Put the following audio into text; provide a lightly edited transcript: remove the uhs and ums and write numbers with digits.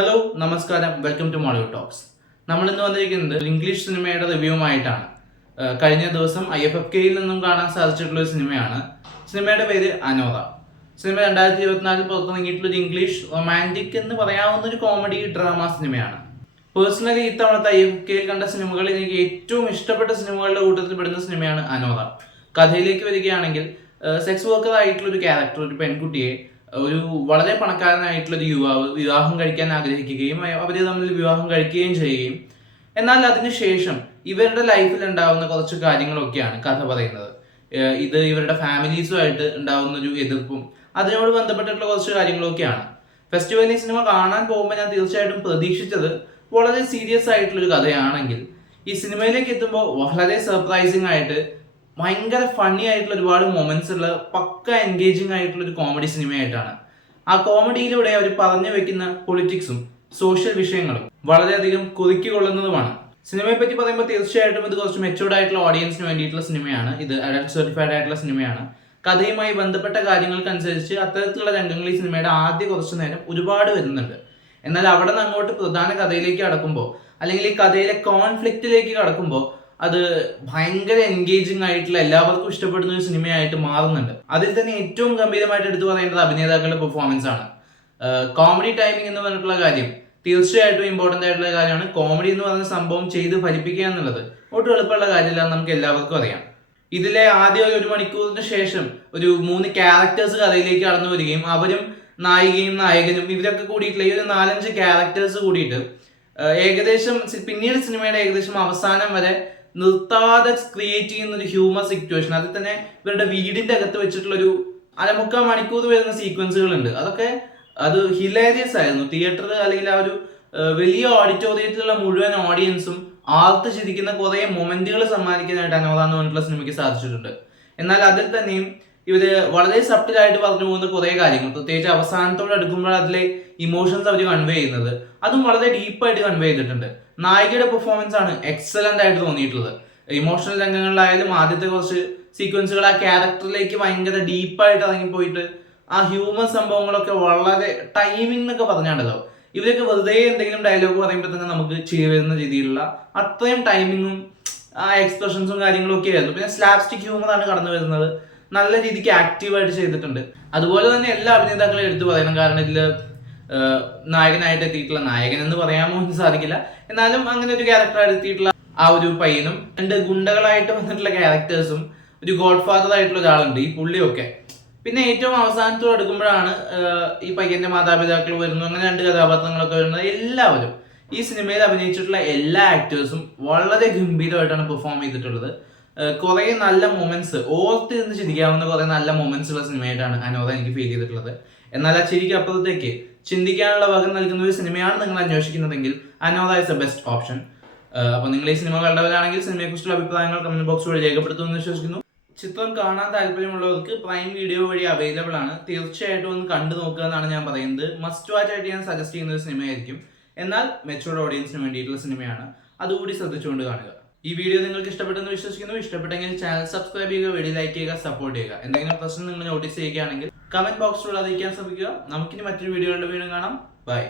Hello നമസ്കാരം, welcome to Mollywood talks. നമ്മൾ ഇന്ന് വന്നിരിക്കുന്നത് ഇംഗ്ലീഷ് സിനിമയുടെ റിവ്യൂമായിട്ടാണ്. കഴിഞ്ഞ ദിവസം IFFKയിൽ നിന്നും കാണാൻ സാധിച്ചിട്ടുള്ള ഒരു സിനിമയാണ്. സിനിമയുടെ പേര് അനോറ. സിനിമ 2024 പുറത്തിറങ്ങിയിട്ടുള്ള ഒരു ഇംഗ്ലീഷ് റൊമാൻറ്റിക് എന്ന് പറയാവുന്ന ഒരു കോമഡി ഡ്രാമ സിനിമയാണ്. പേഴ്സണലി ഇത്തവണത്തെ IFFKയിൽ കണ്ട സിനിമകളിൽ എനിക്ക് ഏറ്റവും ഇഷ്ടപ്പെട്ട സിനിമകളുടെ കൂട്ടത്തിൽ പെടുന്ന സിനിമയാണ് അനോറ. കഥയിലേക്ക് വരികയാണെങ്കിൽ സെക്സ് വർക്കർ ആയിട്ടുള്ള ഒരു ക്യാരക്ടർ, ഒരു പെൺകുട്ടിയെ ഒരു വളരെ പണക്കാരനായിട്ടുള്ള ഒരു യുവാവ് വിവാഹം കഴിക്കാൻ ആഗ്രഹിക്കുകയും അവർ തമ്മിൽ വിവാഹം കഴിക്കുകയും ചെയ്യുകയും, എന്നാൽ അതിനുശേഷം ഇവരുടെ ലൈഫിൽ ഉണ്ടാവുന്ന കുറച്ച് കാര്യങ്ങളൊക്കെയാണ് കഥ പറയുന്നത്. ഇത് ഇവരുടെ ഫാമിലീസുമായിട്ട് ഉണ്ടാവുന്ന ഒരു എതിർപ്പും അതിനോട് ബന്ധപ്പെട്ടിട്ടുള്ള കുറച്ച് കാര്യങ്ങളൊക്കെയാണ്. ഫെസ്റ്റിവലിൽ സിനിമ കാണാൻ പോകുമ്പോൾ ഞാൻ തീർച്ചയായിട്ടും പ്രതീക്ഷിച്ചത് വളരെ സീരിയസ് ആയിട്ടുള്ളൊരു കഥയാണെങ്കിൽ ഈ സിനിമയിലേക്ക് എത്തുമ്പോൾ വളരെ സർപ്രൈസിങ് ആയിട്ട് ഭയങ്കര ഫണ്ണി ആയിട്ടുള്ള ഒരുപാട് മൊമെന്റ്സ് ഉള്ള പക്ക എൻഗേജിങ് ആയിട്ടുള്ള ഒരു കോമഡി സിനിമയായിട്ടാണ്. ആ കോമഡിയിലൂടെ അവർ പറഞ്ഞു വെക്കുന്ന പൊളിറ്റിക്സും സോഷ്യൽ വിഷയങ്ങളും വളരെയധികം കൊതിക്കൊള്ളുന്നതുമാണ്. സിനിമയെ പറ്റി പറയുമ്പോൾ തീർച്ചയായിട്ടും ഇത് കുറച്ച് മെച്ചൂർഡ് ആയിട്ടുള്ള ഓഡിയൻസിന് വേണ്ടിയിട്ടുള്ള സിനിമയാണ്. ഇത് അഡൽട്ട് സർട്ടിഫൈഡ് ആയിട്ടുള്ള സിനിമയാണ്. കഥയുമായി ബന്ധപ്പെട്ട കാര്യങ്ങൾക്കനുസരിച്ച് അത്തരത്തിലുള്ള രംഗങ്ങൾ ഈ സിനിമയുടെ ആദ്യ കുറച്ചു നേരം ഒരുപാട് വരുന്നുണ്ട്. എന്നാൽ അവിടെ നിന്ന് അങ്ങോട്ട് പ്രധാന കഥയിലേക്ക് കടക്കുമ്പോൾ, അല്ലെങ്കിൽ ഈ കഥയിലെ കോൺഫ്ലിക്റ്റിലേക്ക് കടക്കുമ്പോൾ അത് ഭയങ്കര എൻഗേജിങ് ആയിട്ടുള്ള എല്ലാവർക്കും ഇഷ്ടപ്പെടുന്ന ഒരു സിനിമയായിട്ട് മാറുന്നുണ്ട്. അതിൽ തന്നെ ഏറ്റവും ഗംഭീരമായിട്ട് എടുത്തു പറയേണ്ടത് അഭിനേതാക്കളുടെ പെർഫോമൻസ് ആണ്. കോമഡി ടൈമിംഗ് എന്ന് പറഞ്ഞിട്ടുള്ള കാര്യം തീർച്ചയായിട്ടും ഇമ്പോർട്ടന്റ് ആയിട്ടുള്ള കാര്യമാണ്. കോമഡി എന്ന് പറയുന്ന സംഭവം ചെയ്ത് ഫലിപ്പിക്കുക എന്നുള്ളത് ഒട്ടും എളുപ്പമുള്ള കാര്യമില്ല, നമുക്ക് എല്ലാവർക്കും അറിയാം. ഇതിലെ ആദ്യ ഒരു മണിക്കൂറിന് ശേഷം ഒരു 3 ക്യാരക്ടേഴ്സ് കഥയിലേക്ക് കടന്നു വരികയും അവരും നായികയും നായകനും ഇവരൊക്കെ കൂടിയിട്ടുള്ള ഈ ഒരു 4-5 ക്യാരക്ടേഴ്സ് കൂടിയിട്ട് ഏകദേശം പിന്നീട് സിനിമയുടെ ഏകദേശം അവസാനം വരെ നിർത്താതെ ക്രിയേറ്റ് ചെയ്യുന്ന ഒരു ഹ്യൂമർ സിറ്റുവേഷൻ, അതിൽ തന്നെ ഇവരുടെ വീടിന്റെ അകത്ത് വെച്ചിട്ടുള്ള ഒരു 1/4 മണിക്കൂർ വരുന്ന സീക്വൻസുകൾ ഉണ്ട്. അതൊക്കെ അത് ഹിലേരിയസ് ആയിരുന്നു. തിയേറ്റർ അല്ലെങ്കിൽ ആ ഒരു വലിയ ഓഡിറ്റോറിയത്തിലുള്ള മുഴുവൻ ഓഡിയൻസും ആർത്ത് ചിരിക്കുന്ന കുറെ മൊമെന്റുകൾ സമ്മാനിക്കാനായിട്ട് അനോറ എന്ന് പറഞ്ഞിട്ടുള്ള സിനിമയ്ക്ക് സാധിച്ചിട്ടുണ്ട്. എന്നാൽ അതിൽ തന്നെയും ഇവര് വളരെ സബ്റ്റിലായിട്ട് പറഞ്ഞു പോകുന്ന കുറെ കാര്യങ്ങൾ, പ്രത്യേകിച്ച് അവസാനത്തോട് അടുക്കുമ്പോൾ അതിലെ ഇമോഷൻസ് അവർ കൺവേ ചെയ്യുന്നത് അതും വളരെ ഡീപ്പായിട്ട് കൺവേ ചെയ്തിട്ടുണ്ട്. നായികയുടെ പെർഫോമൻസ് ആണ് എക്സലന്റ് ആയിട്ട് തോന്നിയിട്ടുള്ളത്. ഇമോഷണൽ രംഗങ്ങളിലായാലും ആദ്യത്തെ കുറച്ച് സീക്വൻസുകൾ ആ ക്യാരക്ടറിലേക്ക് ഭയങ്കര ഡീപ്പായിട്ട് ഇറങ്ങിപ്പോയിട്ട് ആ ഹ്യൂമർ സംഭവങ്ങളൊക്കെ വളരെ ടൈമിംഗ് എന്നൊക്കെ പറഞ്ഞാണല്ലോ, ഇവരൊക്കെ വെറുതെ എന്തെങ്കിലും ഡയലോഗ് പറയുമ്പോൾ തന്നെ നമുക്ക് ചെയ്തു വരുന്ന രീതിയിലുള്ള അത്രയും ടൈമിങ്ങും ആ എക്സ്പ്രഷൻസും കാര്യങ്ങളും ഒക്കെ ആയിരുന്നു. പിന്നെ സ്ലാപ്സ്റ്റിക് ഹ്യൂമറാണ് കടന്നു വരുന്നത്, നല്ല രീതിക്ക് ആക്റ്റീവായിട്ട് ചെയ്തിട്ടുണ്ട്. അതുപോലെ തന്നെ എല്ലാ അഭിനേതാക്കളെയും എടുത്തു പറയണം. കാരണം ഇതില് നായകനായിട്ട് എത്തിയിട്ടുള്ള, നായകൻ എന്ന് പറയാമോ എന്ന് സാധിക്കില്ല, എന്നാലും അങ്ങനെ ഒരു ക്യാരക്ടറായിട്ട് എത്തിയിട്ടുള്ള ആ ഒരു പയ്യനും 2 ഗുണ്ടകളായിട്ട് വന്നിട്ടുള്ള ക്യാരക്ടേഴ്സും ഒരു ഗോഡ് ഫാദർ ആയിട്ടുള്ള ഒരാളുണ്ട്, ഈ പുള്ളിയൊക്കെ. പിന്നെ ഏറ്റവും അവസാനത്തോട് എടുക്കുമ്പോഴാണ് ഈ പയ്യന്റെ മാതാപിതാക്കൾ വരുന്നു, അങ്ങനെ 2 കഥാപാത്രങ്ങളൊക്കെ വരുന്നത്. എല്ലാവരും ഈ സിനിമയിൽ അഭിനയിച്ചിട്ടുള്ള എല്ലാ ആക്ടേഴ്സും വളരെ ഗംഭീരമായിട്ടാണ് പെർഫോം ചെയ്തിട്ടുള്ളത്. കുറെ നല്ല മൊമെന്റ്സ്, ഓർത്തിരുന്ന് ചിരിക്കാവുന്ന കുറെ നല്ല മൊമെന്റ്സ് ഉള്ള സിനിമയായിട്ടാണ് അനോറ എനിക്ക് ഫീൽ ചെയ്തിട്ടുള്ളത്. എന്നാൽ ആ ചിരിക്ക് അപ്പുറത്തേക്ക് ചിന്തിക്കാനുള്ള വക നൽകുന്ന ഒരു സിനിമയാണ് നിങ്ങൾ അന്വേഷിക്കുന്നതെങ്കിൽ Anora is a best option. അപ്പൊ നിങ്ങൾ ഈ സിനിമ കണ്ടവരാണെങ്കിൽ സിനിമയെക്കുറിച്ചുള്ള അഭിപ്രായങ്ങൾ കമന്റ് ബോക്സ് വഴി രേഖപ്പെടുത്തുമെന്ന് വിശ്വസിക്കുന്നു. ചിത്രം കാണാൻ താല്പര്യമുള്ളവർക്ക് പ്രൈം വീഡിയോ വഴി അവൈലബിൾ ആണ്. തീർച്ചയായിട്ടും ഒന്ന് കണ്ടു നോക്കുക എന്നാണ് ഞാൻ പറയുന്നത്. മസ്റ്റ് വാച്ച് ആയിട്ട് ഞാൻ സജസ്റ്റ് ചെയ്യുന്ന ഒരു സിനിമയായിരിക്കും. എന്നാൽ മെച്ചൂർഡ് ഓഡിയൻസിന് വേണ്ടിയിട്ടുള്ള സിനിമയാണ്, അതുകൂടി ശ്രദ്ധിച്ചുകൊണ്ട് കാണുക. ഈ വീഡിയോ നിങ്ങൾക്ക് ഇഷ്ടപ്പെട്ടെന്ന് വിശ്വസിക്കുന്നു. ഇഷ്ടപ്പെട്ടെങ്കിൽ ചാനൽ സബ്സ്ക്രൈബ് ചെയ്യുക, വീഡിയോ ലൈക്ക് ചെയ്യുക, സപ്പോർട്ട് ചെയ്യുക. എന്തെങ്കിലും പ്രശ്നം നിങ്ങൾ നോട്ടീസ് ചെയ്യുകയാണെങ്കിൽ കമന്റ് ബോക്സിലൂടെ അറിയിക്കാൻ ശ്രമിക്കുക. നമുക്കിനി മറ്റൊരു വീഡിയോയുടെ വീണ്ടും കാണാം. ബൈ.